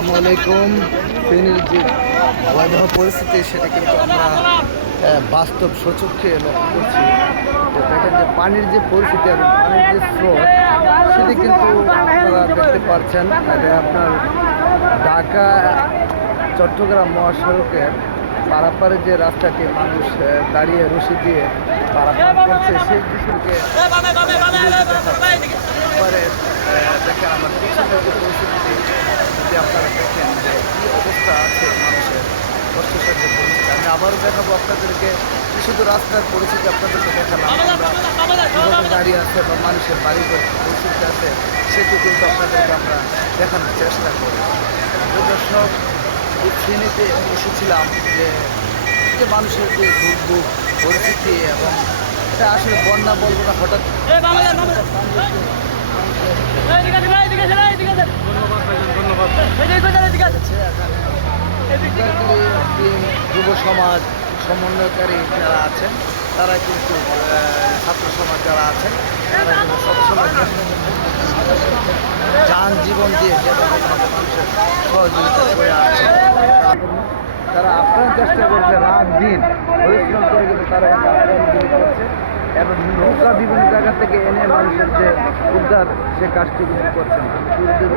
প্রথম ফেনীর যে ভয়াবহ পরিস্থিতি, সেটা কিন্তু আমরা বাস্তব সচক্ষে লক্ষ্য করছি। তো দেখেন যে পানির যে পরিস্থিতি এবং পানির যে স্রোত, সেটি কিন্তু আপনারা দেখতে পাচ্ছেন আপনার ঢাকা, চট্টগ্রাম মহাসড়কের পারাপারে যে রাস্তাটি মানুষ দাঁড়িয়ে রশি দিয়ে পারাপার করছে, সেই দৃশ্যকে এবারে আহ, দেখেন আমার পিছনের যে পরিস্থিতি যদি আপনারা দেখেন যে কী অবস্থা আছে মানুষের কষ্টের সাথে পরিস্থিতি আমি আবারও দেখাবো আপনাদেরকে শুধু রাস্তার পরিস্থিতি আপনাদেরকে দেখালাম আমরা দাঁড়িয়ে আছে বা মানুষের বাড়ি পরিস্থিতি আছে সেটি কিন্তু আপনাদেরকে আমরা দেখানোর চেষ্টা করি দর্শক এই শ্রেণীতে এসেছিলাম যে যে মানুষের যে দুর্ভোগ পরিস্থিতি এবং এটা আসলে বন্যা বলব না হঠাৎ এখানে যুব সমাজ সমন্বয়কারী যারা আছেন, তারা কিন্তু ছাত্র সমাজ যারা আছেন, তারা কিন্তু সবসময় জীবন দিয়ে যেভাবে মানুষের সহযোগিতা করে আছে তারা আপ্রাণ চেষ্টা করছে, রাত দিন পরিশ্রম করে কিন্তু তারা করছে এবং নৌকা বিভিন্ন জায়গা থেকে এনে মানুষের যে উদ্ধার, সে কাজটি কিন্তু করছেন পুরো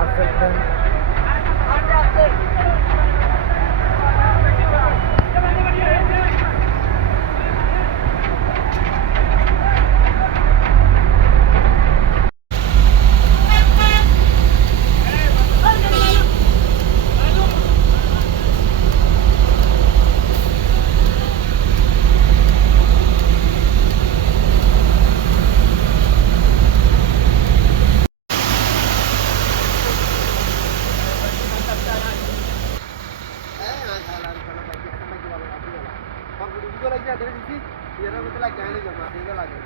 african লাগে